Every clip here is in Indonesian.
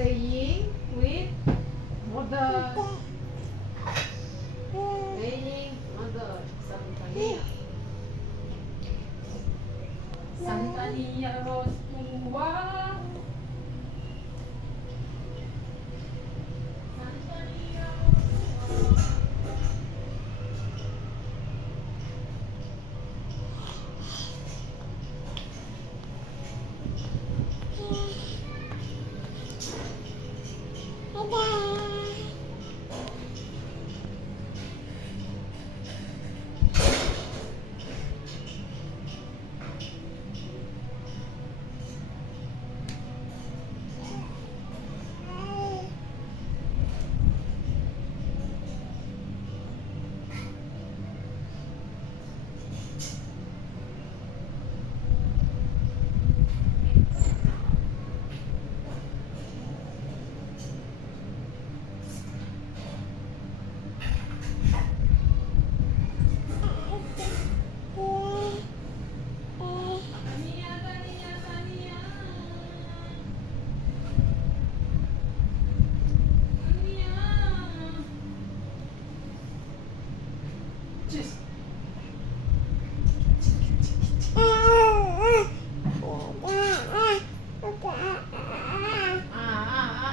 playing with mother. Playing mother. Santania. Santania Rosua. Santania Rosua.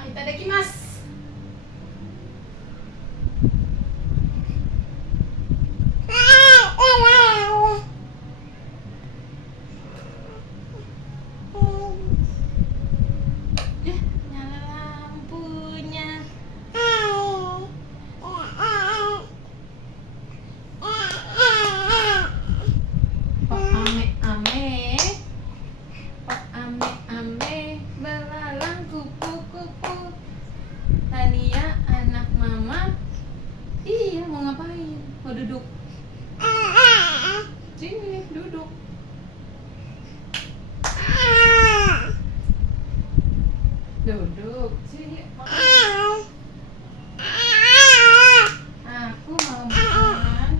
Itadakimasu. Nyala lampunya. Kok ame-ame, kok ame-ame, belalang kupu-kupu. Tania anak mama. Iya, mau ngapain? Mau duduk? Sini, duduk. Duduk. Sini, makan. Aku mau makan.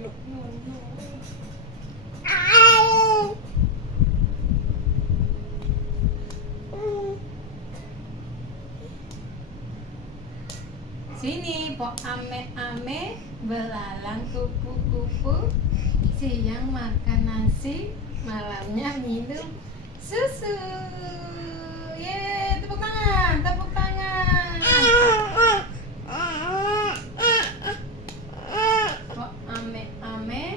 Yuk, sini, pok ame-ame, belalang kupu-kupu. Siang makan nasi, malamnya minum susu. Yeay, tepuk tangan, tepuk tangan. Pok ame-ame,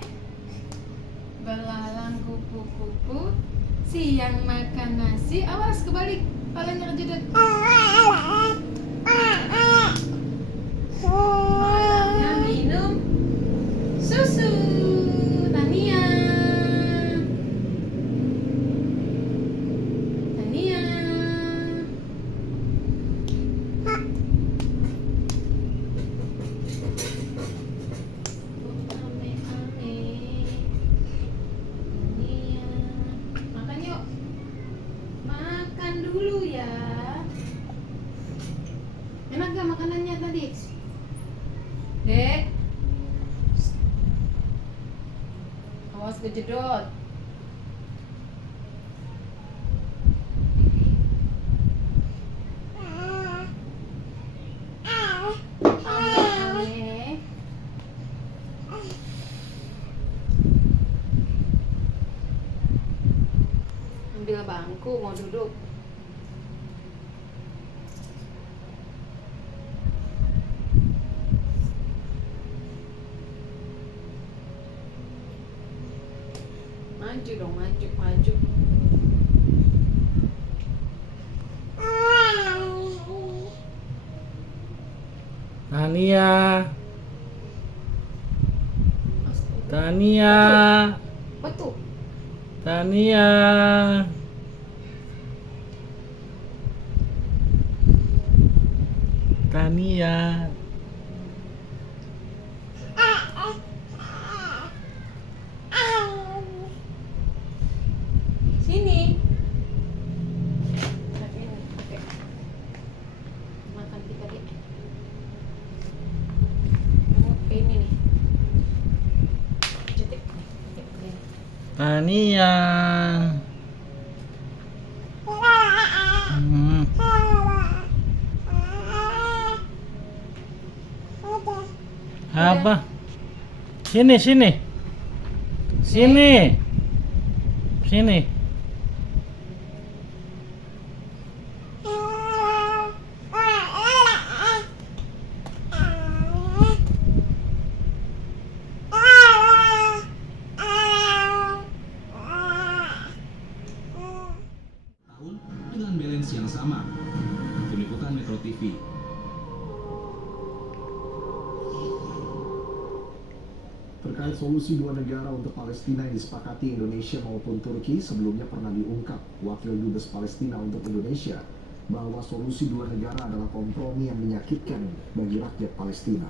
belalang kupu-kupu. Siang makan nasi, awas kebalik, palanya kejedot. Malamnya minum susu. Tania. Tania. Ame-ame. Tania. Makan yuk. Makan dulu ya. Enak gak makanannya tadi? Dek, awas kejedot. Ame-ame. Ambil bangku, mau duduk. Maju dong, maju, maju. Tania, Tania, Betul. Tania, Tania. Sini. Oke. Makan pakai ini nih. Cetek. Ini. Tania. Hmm. Apa? Sini, sini. Sini. Sini. Tahun dengan balance yang sama. Tim Liputan Metro TV. Terkait solusi dua negara untuk Palestina yang disepakati Indonesia maupun Turki, sebelumnya pernah diungkap Wakil Dubes Palestina untuk Indonesia bahwa solusi dua negara adalah kompromi yang menyakitkan bagi rakyat Palestina.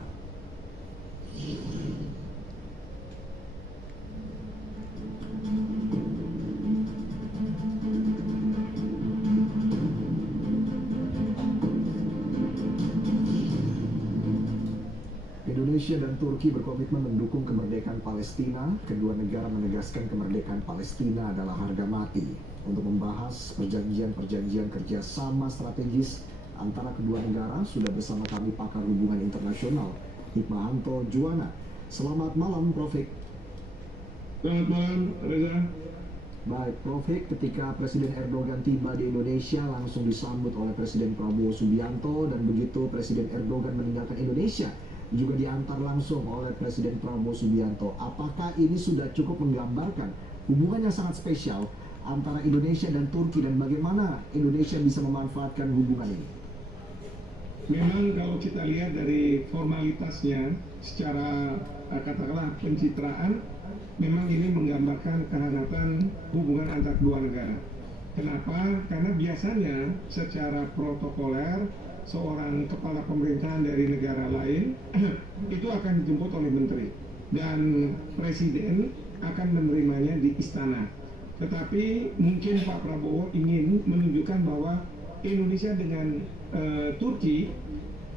Indonesia dan Turki berkomitmen mendukung kemerdekaan Palestina. Kedua negara menegaskan kemerdekaan Palestina adalah harga mati. Untuk membahas perjanjian-perjanjian kerjasama strategis antara kedua negara, sudah bersama kami pakar hubungan internasional, Hikmahanto Juwana. Selamat malam, Prof. Hik. Selamat malam, Reza. Baik, Prof. Hik, ketika Presiden Erdogan tiba di Indonesia langsung disambut oleh Presiden Prabowo Subianto, dan begitu Presiden Erdogan meninggalkan Indonesia juga diantar langsung oleh Presiden Prabowo Subianto. Apakah ini sudah cukup menggambarkan hubungan yang sangat spesial antara Indonesia dan Turki, dan bagaimana Indonesia bisa memanfaatkan hubungan ini? Memang kalau kita lihat dari formalitasnya secara katakanlah pencitraan, memang ini menggambarkan kehangatan hubungan antar dua negara. Kenapa? Karena biasanya secara protokoler seorang kepala pemerintahan dari negara lain itu akan dijemput oleh menteri dan presiden akan menerimanya di istana. Tetapi mungkin Pak Prabowo ingin menunjukkan bahwa Indonesia dengan Turki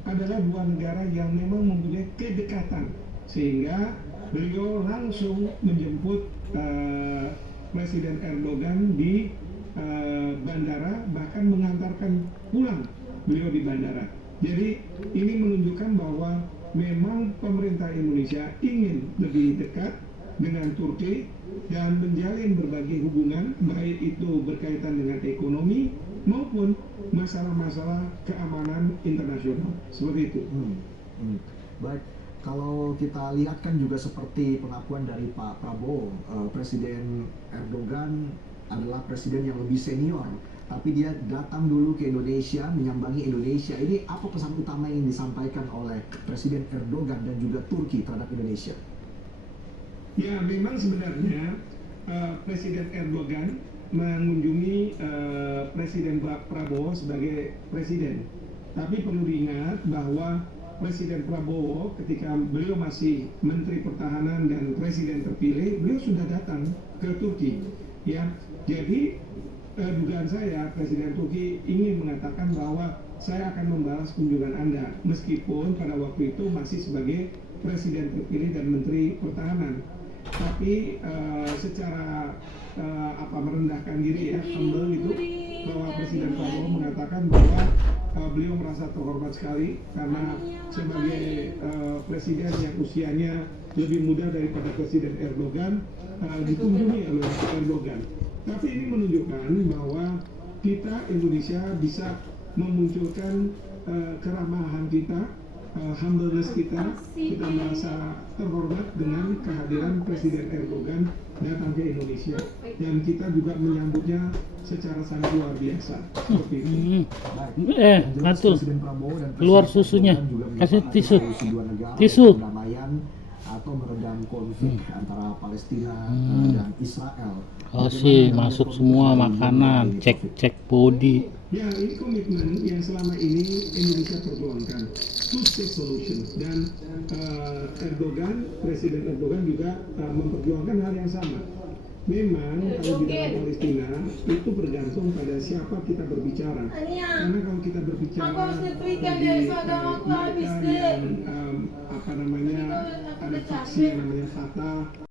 adalah dua negara yang memang mempunyai kedekatan, sehingga beliau langsung menjemput Presiden Erdogan di bandara, bahkan mengantarkan pulang beliau di bandara. Jadi ini menunjukkan bahwa memang pemerintah Indonesia ingin lebih dekat dengan Turki dan menjalin berbagai hubungan, baik itu berkaitan dengan ekonomi maupun masalah-masalah keamanan internasional. Seperti itu. Baik, kalau kita lihat kan juga seperti pengakuan dari Pak Prabowo, Presiden Erdogan adalah presiden yang lebih senior, tapi dia datang dulu ke Indonesia, menyambangi Indonesia. Ini apa pesan utama yang disampaikan oleh Presiden Erdogan dan juga Turki terhadap Indonesia? Ya, memang sebenarnya Presiden Erdogan mengunjungi Presiden Prabowo sebagai presiden. Tapi perlu diingat bahwa Presiden Prabowo ketika beliau masih Menteri Pertahanan dan Presiden terpilih, beliau sudah datang ke Turki. Ya, jadi dugaan saya Presiden Turki ingin mengatakan bahwa saya akan membalas kunjungan Anda, meskipun pada waktu itu masih sebagai Presiden terpilih dan Menteri Pertahanan. Tapi secara merendahkan diri, ya, humble itu, bahwa Presiden Prabowo mengatakan bahwa beliau merasa terhormat sekali karena sebagai presiden yang usianya lebih muda daripada Presiden Erdogan dikunjungi oleh Erdogan. Tapi ini menunjukkan bahwa kita Indonesia bisa memunculkan keramahan kita, humbleness kita merasa terhormat dengan kehadiran Presiden Erdogan datang ke Indonesia, dan kita juga menyambutnya secara sangat luar biasa. Seperti itu. Mantul. Presiden Prabowo dan Keluar Presiden susunya. Erdogan juga Kasih menyepakati tisu. solusi dua negara Tisu. untuk perdamaian atau meredam konflik antara Palestina dan Israel. Kasih masuk semua makanan, cek body. Ya, ini komitmen yang selama ini Indonesia perjuangkan, two-state solution, dan Presiden Erdogan juga memperjuangkan hal yang sama. memang kalau di dalam Palestina itu bergantung pada siapa kita berbicara. Karena kalau kita berbicara Aku harus nyetrika bagi, deh, seragam aku mereka habis deh. yang, apa namanya, ada faksi yang namanya Fatah